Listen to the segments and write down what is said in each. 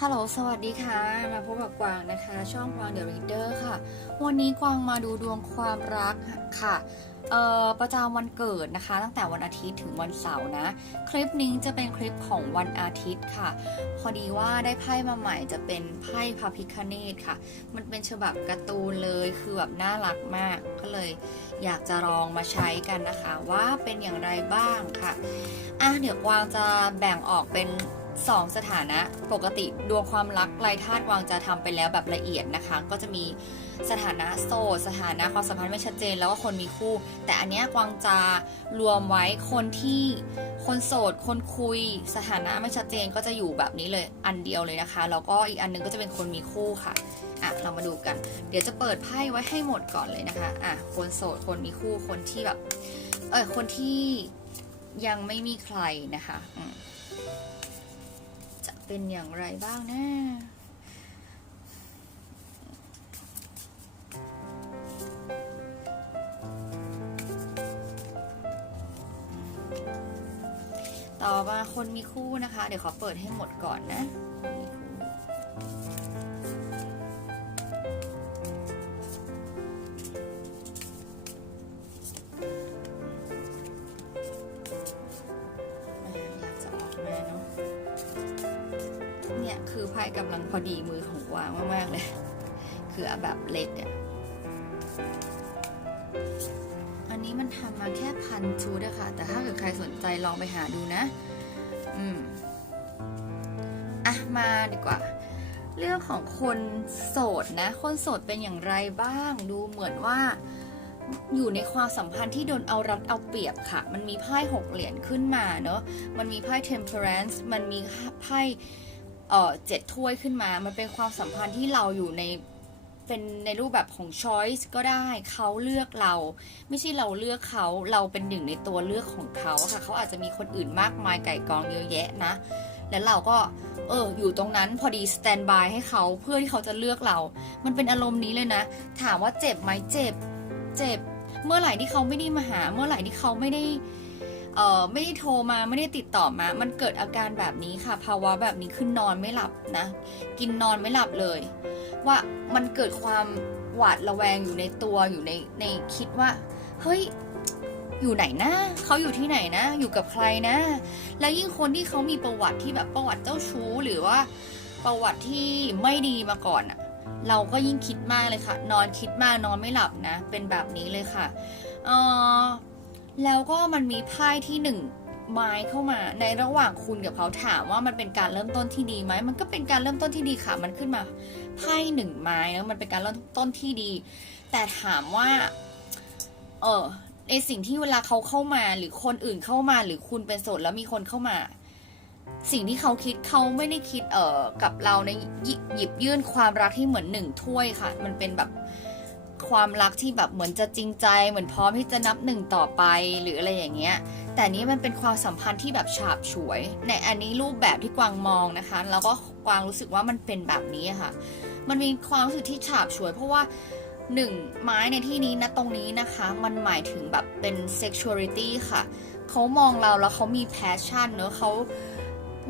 ฮัลโหล สวัสดีค่ะมาพบกับกวางนะคะ ช่องกวางเดอะรีเดอร์ค่ะ วันนี้กวางมาดูดวงความรักค่ะ เอ่อ ประจำวันเกิดนะคะ ตั้งแต่วันอาทิตย์ถึงวันเสาร์นะ คลิปนี้จะเป็นคลิปของวันอาทิตย์ค่ะ พอดีว่าได้ไพ่มาใหม่จะเป็นไพ่พระพิคเนตค่ะ มันเป็นฉบับการ์ตูนเลย คือแบบน่ารักมาก ก็เลยอยากจะลองมาใช้กันนะคะ ว่าเป็นอย่างไรบ้างค่ะ อะ เดี๋ยวกวางจะแบ่งออกเป็น สองสถานะปกติดวงความรักไรธาตุวางจะทำไปแล้วแบบละเอียดนะคะ ก็จะมีสถานะโสดสถานะความสัมพันธ์ไม่ชัดเจนแล้วก็คนมีคู่ แต่อันเนี้ยกวางจะรวมไว้คนที่คนโสดคนคุย สถานะไม่ชัดเจนก็จะอยู่แบบนี้เลยอันเดียวเลยนะคะแล้วก็อีกอันหนึงก็จะเป็นคนมีคู่ค่ะอะเรามาดูกัน เดี๋ยวจะเปิดไพ่ไว้ให้หมดก่อนเลยนะคะอะคนโสดคนมีคู่คนที่แบบเออคนที่ยังไม่มีใครนะคะอืมจะ เป็นอย่างไรบ้างนะต่อมาคนมีคู่นะคะ เดี๋ยวขอเปิดให้หมดก่อนนะ คือไพ่กำลังพอดีมือของกวางมากๆเลย คือแบบเล็กเนี่ยอันนี้มันทำมาแค่พันชุดอะค่ะ แต่ถ้าเกิดใครสนใจลองไปหาดูนะ อืม อะ มาดีกว่า เรื่องของคนโสดนะ คนโสดเป็นอย่างไรบ้าง ดูเหมือนว่าอยู่ในความสัมพันธ์ที่โดนเอารัดเอาเปรียบค่ะ มันมีไพ่หกเหรียญขึ้นมาเนอะ มันมีไพ่ temperance มันมีไพ่ เอ่อเจ็ดถ้วยขึ้นมา มันเป็นความสัมพันธ์ที่เราอยู่ในเป็นในรูปแบบของ choice ก็ได้เขาเลือกเรา ไม่ใช่เราเลือกเขาเราเป็นหนึ่งในตัวเลือกของเขาค่ะเขาอาจจะมีคนอื่นมากมายไก่กองเยอะแยะนะ แล้วเราก็เอออยู่ตรงนั้นพอดี stand by ให้เขาเพื่อที่เขาจะเลือกเรา มันเป็นอารมณ์นี้เลยนะ ถามว่าเจ็บไหมเจ็บ เจ็บ เมื่อไหร่ที่เขาไม่ได้มาหา เมื่อไหร่ที่เขาไม่ได้ เอ่อไม่ได้โทรมาไม่ได้ติดต่อมา มันเกิดอาการแบบนี้ค่ะ ภาวะแบบนี้คือนอนไม่หลับนะ กินนอนไม่หลับเลย ว่ามันเกิดความหวาดระแวงอยู่ในตัวอยู่ในในคิดว่า เฮ้ยอยู่ไหนนะเขาอยู่ที่ไหนนะ อยู่กับใครนะ แล้วยิ่งคนที่เขามีประวัติที่แบบประวัติเจ้าชู้หรือว่าประวัติที่ไม่ดีมาก่อนอะเราก็ยิ่งคิดมากเลยค่ะ นอนคิดมากนอนไม่หลับนะ เป็นแบบนี้เลยค่ะ เออ แล้วก็มันมีไพ่ที่หนึ่งไม้เข้ามา ในระหว่างคุณกับเขาถามว่ามันเป็นการเริ่มต้นที่ดีไหมมันก็เป็นการเริ่มต้นที่ดีค่ะ มันขึ้นมาไพ่หนึ่งไม้แล้วมันเป็นการเริ่มต้นที่ดี แต่ถามว่า เออในสิ่งที่เวลาเขาเข้ามาหรือคนอื่นเข้ามาหรือคุณเป็นโสดแล้วมีคนเข้ามา สิ่งที่เขาคิดเขาไม่ได้คิดเอ่อกับเราในหยิหยิบยื่นความรักที่เหมือนหนึ่งถ้วยค่ะ มันเป็นแบบ ความรักที่แบบเหมือนจะจริงใจ เหมือนพร้อมที่จะนับหนึ่งต่อไปหรืออะไรอย่างเงี้ย แต่นี้มันเป็นความสัมพันธ์ที่แบบฉาบฉวย ในอันนี้รูปแบบที่กวางมองนะคะ แล้วก็กวางรู้สึกว่ามันเป็นแบบนี้ค่ะ มันมีความรู้สึกที่ฉาบฉวย เพราะว่าหนึ่งไม้ในที่นี้นะตรงนี้นะคะ มันหมายถึงแบบเป็น sexuality ค่ะเขามองเราแล้วเขามี passion เนอะเขา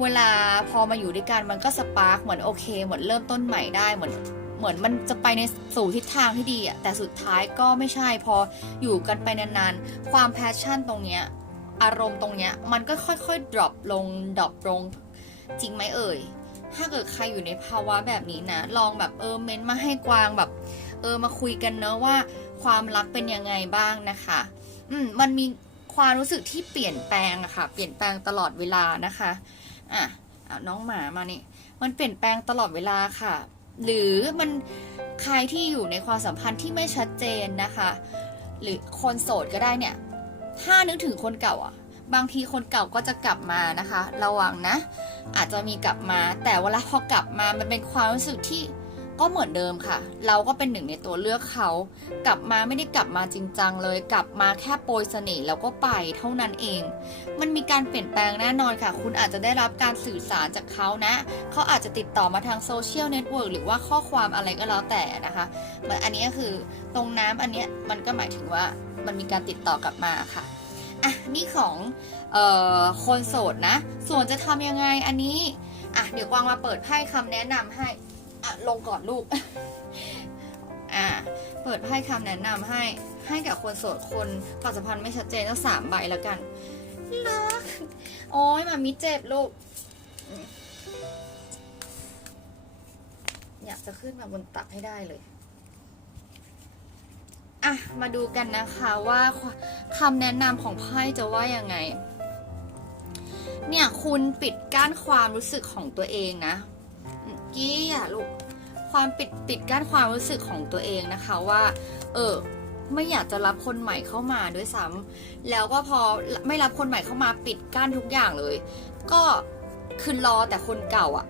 เวลาพอมาอยู่ด้วยกันมันก็สปาร์กเหมือนโอเค เหมือนเริ่มต้นใหม่ได้เหมือน เหมือนมันจะไปในสู่ทิศทางที่ดีอะแต่สุดท้ายก็ไม่ใช่พออยู่กันไปนานๆ ความแพชชั่นตรงเนี้ยอารมณ์ตรงเนี้ยมันก็ค่อยๆ drop ลง drop ลงจริงไหมเอ่ย ถ้าเกิดใครอยู่ในภาวะแบบนี้นะ ลองแบบเออเม้นมาให้กวางแบบ เออมาคุยกันเนอะว่า ความรักเป็นยังไงบ้างนะคะ อืมมันมีความรู้สึกที่เปลี่ยนแปลงอะค่ะ เปลี่ยนแปลงตลอดเวลานะคะ อะเอาน้องหมามานี่ มันเปลี่ยนแปลงตลอดเวลาค่ะ หรือมันใครที่อยู่ในความสัมพันธ์ที่ไม่ชัดเจนนะคะ หรือคนโสดก็ได้เนี่ย ถ้านึกถึงคนเก่าอะ บางทีคนเก่าก็จะกลับมานะคะ ระวังนะ อาจจะมีกลับมา แต่เวลาพอกลับมามันเป็นความรู้สึกที่ ก็เหมือนเดิมค่ะ เราก็เป็นหนึ่งในตัวเลือกเขา กลับมาไม่ได้กลับมาจริงจังเลย กลับมาแค่โปรยเสน่ห์แล้วก็ไปเท่านั้นเอง มันมีการเปลี่ยนแปลงแน่นอนค่ะ คุณอาจจะได้รับการสื่อสารจากเขานะ เขาอาจจะติดต่อมาทางโซเชียลเน็ตเวิร์กหรือว่าข้อความอะไรก็แล้วแต่นะคะเหมือนอันนี้ก็คือตรงน้ำอันนี้มันก็หมายถึงว่ามันมีการติดต่อกลับมาค่ะอะนี่ของออคนโสดนะ ส่วนจะทำยังไงอันนี้อะเดี๋ยวกวางมาเปิดไพ่คำแนะนำให้ อะลงก่อนลูก อะเปิดไพ่คำแนะนำให้ให้กับคนโสดคนความสัมพันธ์ไม่ชัดเจนทั้งสามใบแล้วกันรักโอ้ยมามิเจ็บลูก อยากจะขึ้นมาบนตักให้ได้เลยอะมาดูกันนะคะว่าคำแนะนำของไพ่จะว่ายังไง เนี่ยคุณปิดกั้นความรู้สึกของตัวเองนะกี้อย่าลูก ความปิดปิดกั้นความรู้สึกของตัวเองนะคะว่า เออไม่อยากจะรับคนใหม่เข้ามาด้วยซ้ำแล้วก็พอไม่รับคนใหม่เข้ามาปิดกั้นทุกอย่างเลย ก็คือรอแต่คนเก่าอะ่ะ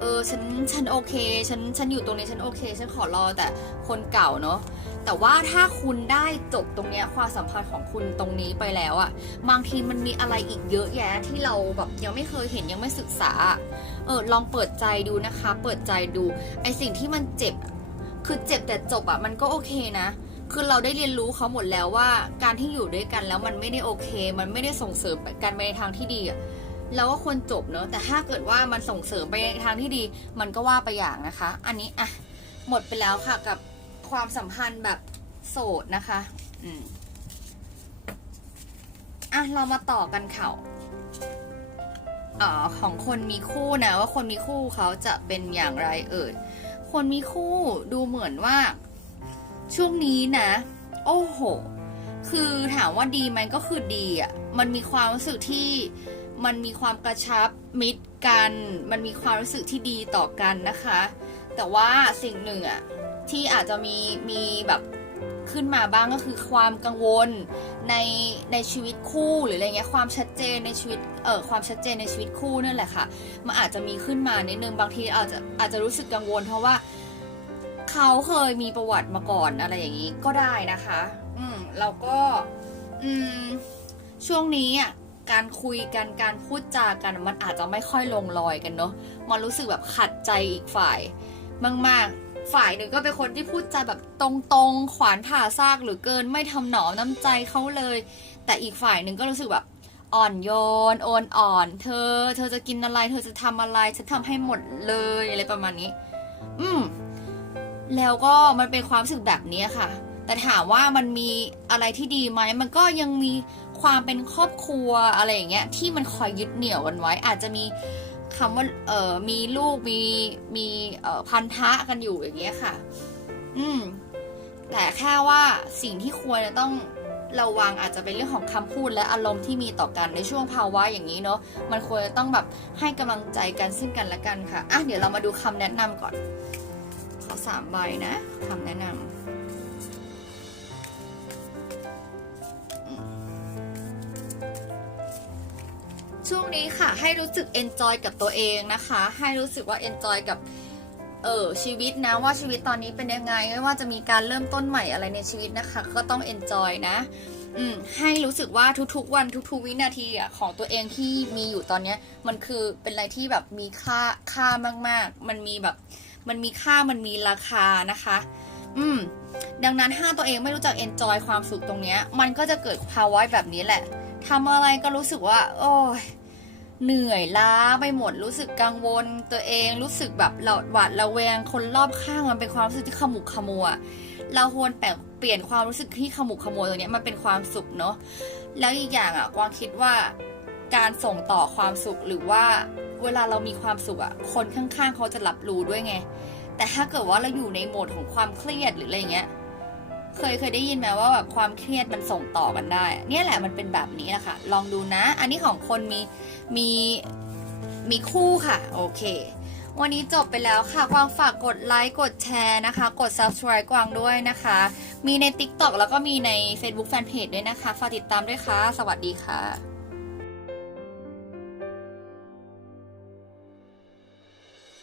เออฉันฉันโอเคฉันฉันอยู่ตรงนี้ฉันโอเค ฉันขอรอแต่คนเก่าเนาะแต่ว่าถ้าคุณได้จบตรงเนี้ยความสัมพันธ์ของคุณตรงนี้ไปแล้วอะบางทีมันมีอะไรอีกเยอะแยะที่เราแบบยังไม่เคยเห็นยังไม่ศึกษาเออลองเปิดใจดูนะคะ เปิดใจดูไอสิ่งที่มันเจ็บ คือเจ็บแต่จบอะมันก็โอเคนะคือเราได้เรียนรู้เขาหมดแล้วว่า การที่อยู่ด้วยกันแล้วมันไม่ได้โอเค มันไม่ได้ส่งเสริมกันไปในทางที่ดีอะ แล้วก็ควรจบเนอะแต่ถ้าเกิดว่ามันส่งเสริมไปในทางที่ดี มันก็ว่าไปอย่างนะคะ อันนี้อะหมดไปแล้วค่ะกับความสัมพันธ์แบบโสดนะคะ อืมอะเรามาต่อกันเขาอ๋อของคนมีคู่นะว่าคนมีคู่เขาจะเป็นอย่างไรเอ่ยคนมีคู่ดูเหมือนว่าช่วงนี้นะ โอ้โห คือถามว่าดีไหมก็คือดีอะมันมีความรู้สึกที่ มันมีความกระชับมิตรกัน มันมีความรู้สึกที่ดีต่อกันนะคะ แต่ว่าสิ่งหนึ่งอะที่อาจจะมีมีแบบขึ้นมาบ้างก็คือความกังวลในในชีวิตคู่หรืออะไรเงี้ยความชัดเจนในชีวิตเออความชัดเจนในชีวิตคู่นั่นแหละค่ะมันอาจจะมีขึ้นมานิดนึงบางทีอาจจะอาจจะรู้สึกกังวล เพราะว่าเขาเคยมีประวัติมาก่อนอะไรอย่างนี้ก็ได้นะคะ อืมแล้วก็อืมช่วงนี้อะ การคุยกันการพูดจากันมันอาจจะไม่ค่อยลงรอยกันเนาะมันรู้สึกแบบขัดใจอีกฝ่ายมาก ๆ ฝ่ายหนึ่งก็เป็นคนที่พูดจาแบบตรงๆ ขวานผ่าซากหรือเกินไม่ทำหนอมน้ำใจเขาเลย แต่อีกฝ่ายหนึ่งก็รู้สึกแบบอ่อนโยนโอนอ่อน เธอ เธอจะกินอะไร เธอจะทำอะไรฉันทำให้หมดเลยอะไรประมาณนี้ อืมแล้วก็มันเป็นความรู้สึกแบบนี้ค่ะ แต่ถามว่ามันมีอะไรที่ดีไหม มันก็ยังมี ความเป็นครอบครัวอะไรอย่างเงี้ยที่มันคอยยึดเหนี่ยวกันไว้ อาจจะมีคำว่าเออมีลูกมีมีเอ่อพันธะกันอยู่อย่างเงี้ยค่ะ อืม แต่แค่ว่าสิ่งที่ควรจะต้องระวังอาจจะเป็นเรื่องของคำพูดและอารมณ์ที่มีต่อกันในช่วงภาวะอย่างนี้เนาะมันควรจะต้องแบบให้กำลังใจกันซึ่งกันและกันค่ะอะเดี๋ยวเรามาดูคำแนะนำก่อน ขอสามใบนะคำแนะนำ ช่วงนี้ค่ะ ให้รู้สึก enjoy กับตัวเองนะคะ ให้รู้สึกว่า enjoy กับเออชีวิตนะว่าชีวิตตอนนี้เป็นยังไงไม่ว่าจะมีการเริ่มต้นใหม่อะไรในชีวิตนะคะ ก็ต้อง enjoy นะ อืมให้รู้สึกว่าทุกๆ วันทุกๆวินาทีอะของตัวเองที่มีอยู่ตอนเนี้ย มันคือเป็นอะไรที่แบบมีค่าค่ามากๆ มันมีแบบ มันมีค่ามันมีราคานะคะ อืมดังนั้นถ้าตัวเองไม่รู้จัก enjoy ความสุขตรงเนี้ย มันก็จะเกิดภาวะแบบนี้แหละ ทำอะไรก็รู้สึกว่า โอ้ยเหนื่อยล้าไปหมดรู้สึกกังวลตัวเองรู้สึกแบบเราหวาดระแวงคนรอบข้างมันเป็นความรู้สึกที่ขมุกขมัว เราควรแปลเปลี่ยนความรู้สึกที่ขมุกขมัวตัวนี้มันเป็นความสุขเนาะแล้วอีกอย่างอะกวางคิดว่าการส่งต่อความสุขหรือว่าเวลาเรามีความสุขอะคนข้างๆ เขาจะรับรู้ด้วยไง แต่ถ้าเกิดว่าเราอยู่ในโหมดของความเครียดหรืออะไรเงี้ย เคยเคยได้ยินไหมว่าแบบความเครียดมันส่งต่อกันได้ เนี่ยแหละมันเป็นแบบนี้แหละค่ะ ลองดูนะ อันนี้ของคนมีมีมีคู่ค่ะ โอเค วันนี้จบไปแล้วค่ะ กวางฝากกดไลค์ กดแชร์นะคะ กด subscribe กวางด้วยนะคะ มีใน TikTok แล้วก็มีใน Facebook Fanpage ด้วยนะคะ ฝากติดตามด้วยค่ะ สวัสดีค่ะ